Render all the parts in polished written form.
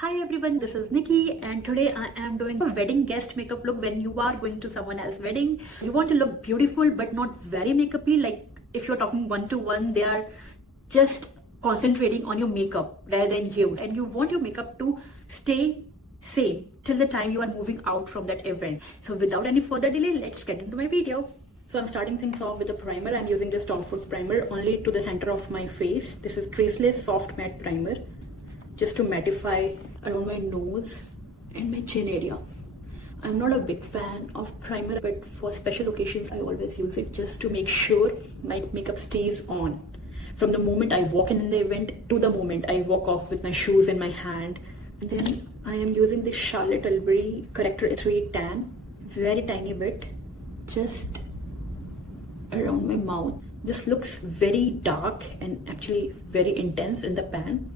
Hi everyone, this is Nikki and today I am doing a wedding guest makeup look. When you are going to someone else's wedding, you want to look beautiful but not very makeupy. Like if you're talking one-to-one, they are just concentrating on your makeup rather than you, and you want your makeup to stay same till the time you are moving out from that event. So without any further delay, let's get into my video. So I'm starting things off with a primer. I'm using this Tom Ford primer only to the center of my face. This is traceless soft matte primer, just to mattify around my nose and my chin area. I'm not a big fan of primer, but for special occasions I always use it just to make sure my makeup stays on from the moment I walk in the event to the moment I walk off with my shoes in my hand. And then I am using this Charlotte Tilbury Corrector 3 Tan, very tiny bit, just around my mouth. This looks very dark and actually very intense in the pan,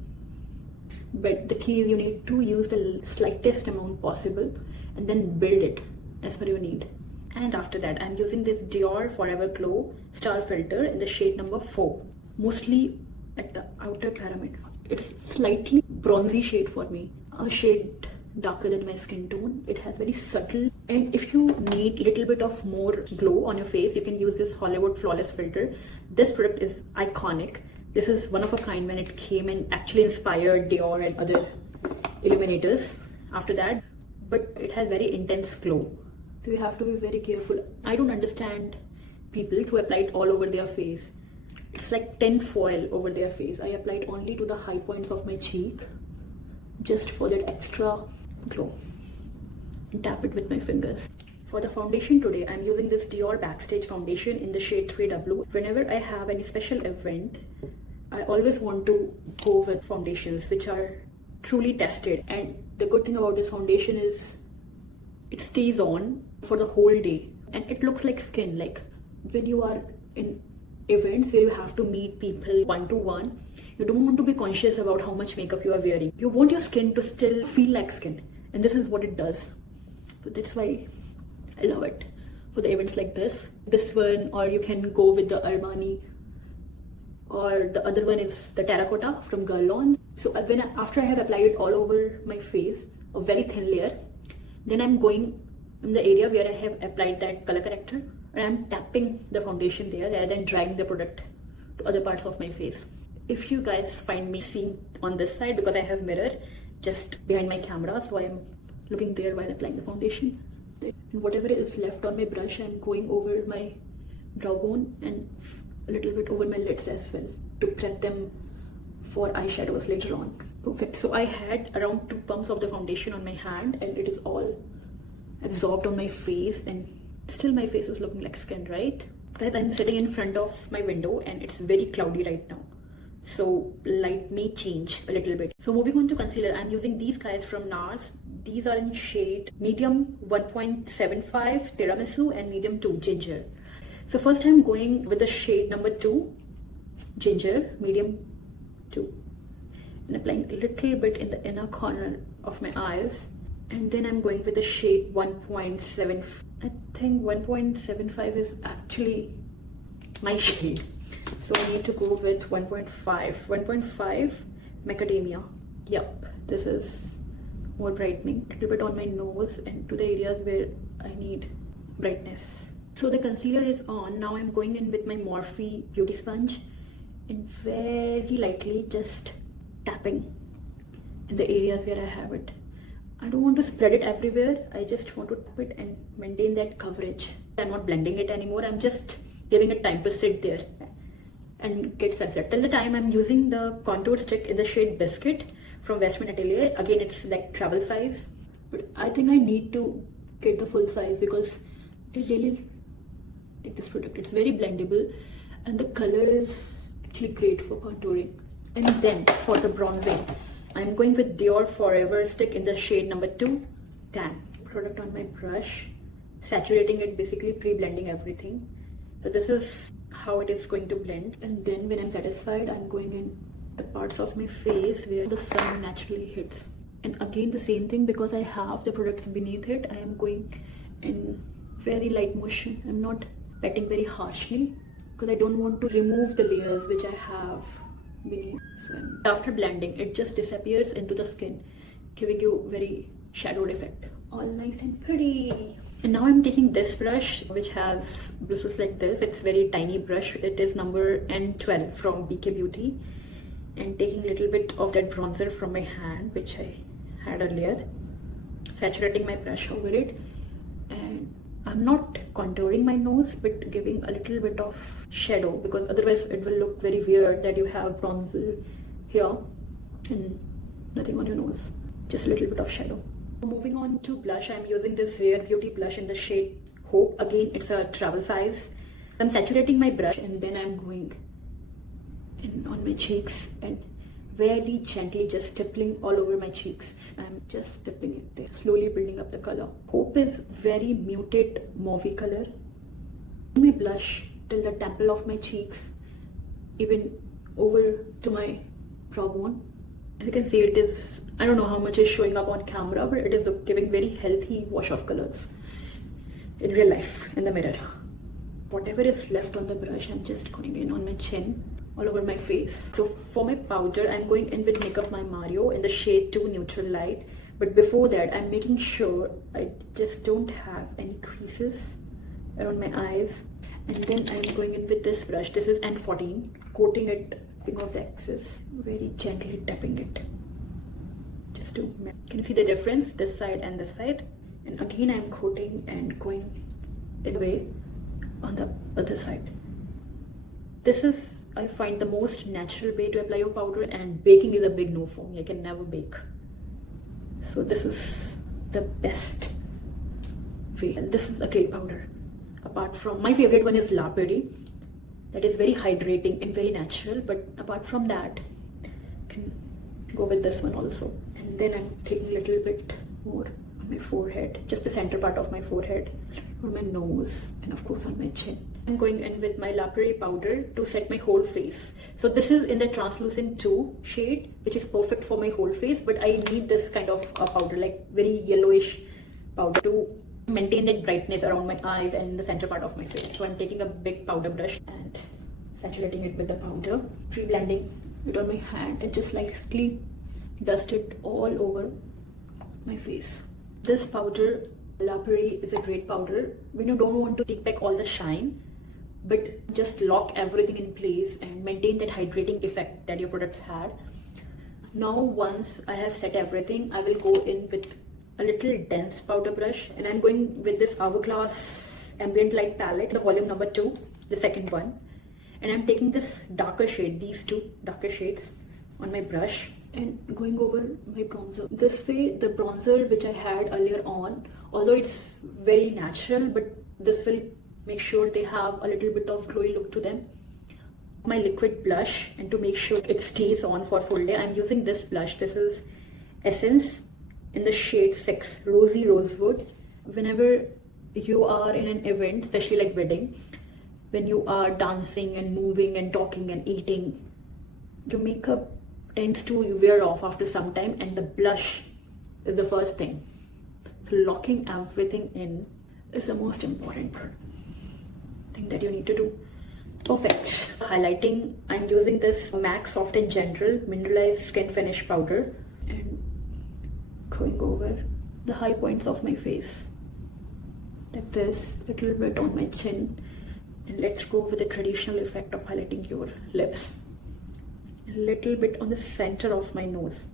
but the key is you need to use the slightest amount possible and then build it as per your need. And after that, I'm using this Dior Forever Glow Star Filter in the shade number 4, mostly at the outer pyramid. It's slightly bronzy shade for me, a shade darker than my skin tone. It has very subtle, and if you need a little bit of more glow on your face, you can use this Hollywood Flawless Filter. This product is iconic. This is one of a kind when it came and actually inspired Dior and other illuminators after that, but it has very intense glow. So you have to be very careful. I don't understand people who apply it all over their face. It's like tin foil over their face. I apply it only to the high points of my cheek, just for that extra glow, and tap it with my fingers. For the foundation today, I'm using this Dior Backstage foundation in the shade 3W. Whenever I have any special event, I always want to go with foundations which are truly tested. And the good thing about this foundation is it stays on for the whole day and it looks like skin. Like when you are in events where you have to meet people one-to-one, you don't want to be conscious about how much makeup you are wearing. You want your skin to still feel like skin, and this is what it does. So that's why I love it for the events like this one, or you can go with the Armani, or the other one is the terracotta from Girl On. So after I have applied it all over my face, a very thin layer, then I'm going in the area where I have applied that color corrector and I'm tapping the foundation there rather than dragging the product to other parts of my face. If you guys find me seeing on this side, because I have mirror just behind my camera, so I am looking there while applying the foundation. And whatever is left on my brush, I'm going over my brow bone and a little bit over my lids as well to prep them for eyeshadows later on. Perfect. So I had around 2 pumps of the foundation on my hand and it is all absorbed on my face, and still my face is looking like skin, right? Guys, I'm sitting in front of my window and it's very cloudy right now, so light may change a little bit. So moving on to concealer, I'm using these guys from NARS. These are in shade medium 1.75 tiramisu and medium 2 ginger. So first I'm going with the shade number 2 ginger, medium 2, and applying a little bit in the inner corner of my eyes. And then I'm going with the shade 1.7. I think 1.75 is actually my shade, so I need to go with 1.5 macadamia. Yep, this is more brightening. A little bit on my nose and to the areas where I need brightness. So the concealer is on. Now I'm going in with my Morphe beauty sponge and very lightly just tapping in the areas where I have it. I don't want to spread it everywhere. I just want to tap it and maintain that coverage. I'm not blending it anymore. I'm just giving it time to sit there and get sunset. Till the time I'm using the contour stick in the shade Biscuit from Westman Atelier. Again, it's like travel size, but I think I need to get the full size because I really like this product. It's very blendable and the color is actually great for contouring. And then for the bronzing, I'm going with Dior Forever Stick in the shade number 2 Tan. Product on my brush, saturating it, basically pre-blending everything. So this is how it is going to blend. And then when I'm satisfied, I'm going in the parts of my face where the sun naturally hits. And again the same thing, because I have the products beneath it, I am going in very light motion. I'm not patting very harshly because I don't want to remove the layers which I have beneath. So after blending, it just disappears into the skin, giving you very shadowed effect. All nice and pretty. And now I'm taking this brush which has bristles like this. It's very tiny brush. It is number N12 from BK Beauty. And taking a little bit of that bronzer from my hand which I had earlier. Saturating my brush over it. And I'm not contouring my nose but giving a little bit of shadow, because otherwise it will look very weird that you have bronzer here and nothing on your nose. Just a little bit of shadow. Moving on to blush, I'm using this Rare Beauty blush in the shade Hope. Again, it's a travel size. I'm saturating my brush and then I'm going in on my cheeks and very gently just stippling all over my cheeks. I'm just stippling it there, slowly building up the color. Hope is very muted mauvey color. My blush till the temple of my cheeks, even over to my brow bone. As you can see, it is, I don't know how much is showing up on camera, but it is giving very healthy wash of colors in real life, in the mirror. Whatever is left on the brush, I'm just going in on my chin, all over my face. So for my powder, I'm going in with Makeup My Mario in the shade 2 Neutral Light. But before that, I'm making sure I just don't have any creases around my eyes. And then I'm going in with this brush. This is N14, coating it off the excess, very gently tapping it. Just to, can you see the difference? This side and this side. And again, I'm coating and going away on the other side. This is, I find, the most natural way to apply your powder, and baking is a big no for me. I can never bake. So this is the best way. And this is a great powder. Apart from, my favorite one is La Prairie. That is very hydrating and very natural. But apart from that, I can go with this one also. And then I'm taking a little bit more on my forehead, just the center part of my forehead, on my nose, and of course on my chin. I'm going in with my La Prairie powder to set my whole face. So this is in the translucent 2 shade, which is perfect for my whole face, but I need this kind of powder, like very yellowish powder, to maintain that brightness around my eyes and the center part of my face. So I'm taking a big powder brush and saturating it with the powder, pre-blending it on my hand, and just lightly dust it all over my face. This powder, La Prairie, is a great powder when you don't want to take back all the shine, but just lock everything in place and maintain that hydrating effect that your products had. Now once I have set everything, I will go in with a little dense powder brush, and I'm going with this Hourglass Ambient Light palette, the volume number 2, the second one. And I'm taking this darker shade, these 2 darker shades on my brush, and going over my bronzer. This way, the bronzer which I had earlier on, although it's very natural, but this will make sure they have a little bit of glowy look to them. My liquid blush, and to make sure it stays on for full day, I'm using this blush. This is Essence in the shade 6, Rosy Rosewood. Whenever you are in an event, especially like wedding, when you are dancing and moving and talking and eating, your makeup tends to wear off after some time, and the blush is the first thing. So locking everything in is the most important thing that you need to do. Perfect. Highlighting, I'm using this MAC Soft and Gentle Mineralized Skin Finish Powder and going over the high points of my face like this, little bit on my chin. And let's go with the traditional effect of highlighting your lips. A little bit on the center of my nose.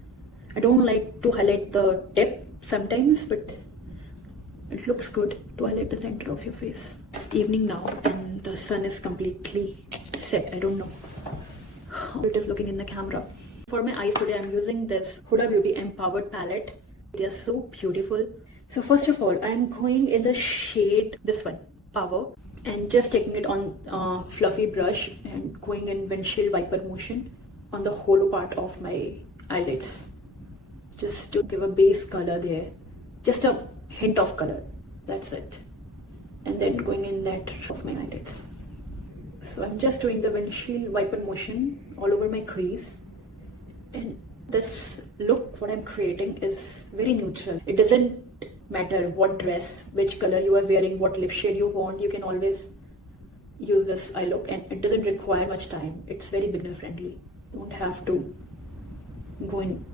I don't like to highlight the tip sometimes, but it looks good to highlight the center of your face. It's evening now and the sun is completely set. I don't know how it is looking in the camera. For my eyes today, I'm using this Huda Beauty Empowered palette. They are so beautiful. So first of all, I'm going in the shade, this one, Power, and just taking it on fluffy brush and going in windshield wiper motion on the hollow part of my eyelids, just to give a base color there, just a hint of color, that's it. And then going in that of my eyelids. So I'm just doing the windshield wiper motion all over my crease. And this look, what I'm creating, is very neutral. It doesn't matter what dress, which color you are wearing, what lip shade you want, you can always use this eye look, and it doesn't require much time. It's very beginner friendly. You don't have to go in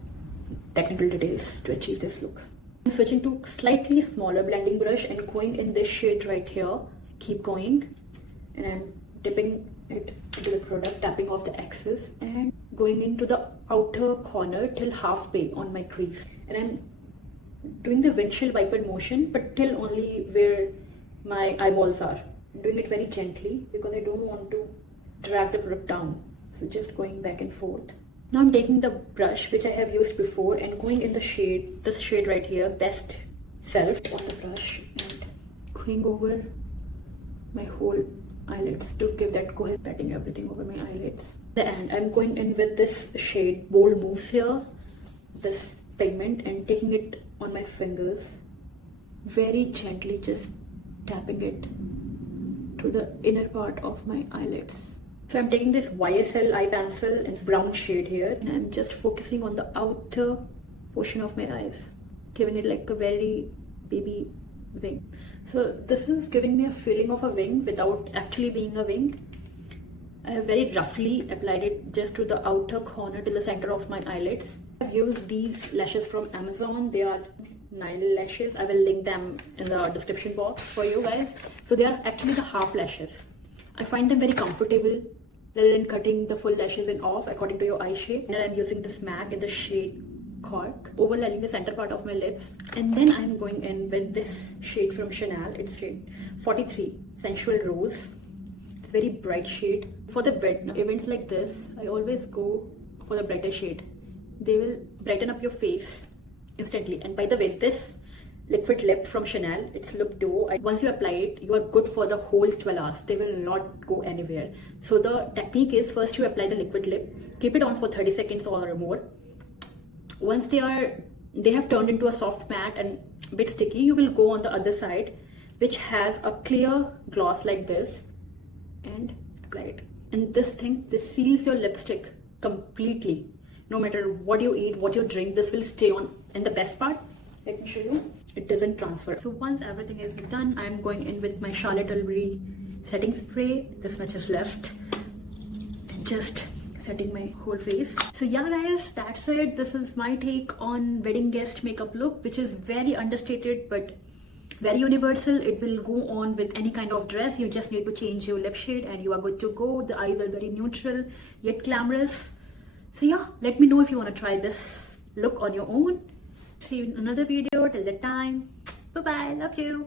technical details to achieve this look. I'm switching to slightly smaller blending brush and going in this shade right here. Keep going, and I'm dipping it into the product, tapping off the excess and going into the outer corner till halfway on my crease. And I'm doing the windshield wiper motion, but till only where my eyeballs are. I'm doing it very gently because I don't want to drag the product down. So just going back and forth. Now I'm taking the brush which I have used before and going in the shade, this shade right here, Best Self, on the brush and going over my whole eyelids to give that cohesive, patting everything over my eyelids. And I'm going in with this shade, Bold Moves here, this pigment, and taking it on my fingers, very gently just tapping it to the inner part of my eyelids. So I'm taking this YSL eye pencil in brown shade here, and I'm just focusing on the outer portion of my eyes, giving it like a very baby wing. So this is giving me a feeling of a wing without actually being a wing. I have very roughly applied it just to the outer corner to the center of my eyelids. I've used these lashes from Amazon. They are Nile lashes. I will link them in the description box for you guys. So they are actually the half lashes. I find them very comfortable rather than cutting the full lashes in off according to your eye shape. And I'm using this MAC in the shade Cork, overlaying the center part of my lips. And then I'm going in with this shade from Chanel. It's shade 43, Sensual Rose. It's a very bright shade. For the events like this, I always go for the brighter shade. They will brighten up your face instantly. And by the way, this liquid lip from Chanel, it's Look Duo. Once you apply it, you are good for the whole 12 hours. They will not go anywhere. So the technique is, first you apply the liquid lip, keep it on for 30 seconds or more. Once they have turned into a soft matte and a bit sticky, you will go on the other side, which has a clear gloss like this, and apply it. And this seals your lipstick completely. No matter what you eat, what you drink, this will stay on. And the best part, let me show you, it doesn't transfer. So once everything is done, I'm going in with my Charlotte Tilbury setting spray. This much is left, and just setting my whole face. So yeah guys, that's it. This is my take on wedding guest makeup look, which is very understated but very universal. It will go on with any kind of dress. You just need to change your lip shade and you are good to go. The eyes are very neutral yet glamorous. So yeah, let me know if you want to try this look on your own. See you in another video. Till that time, bye bye, love you.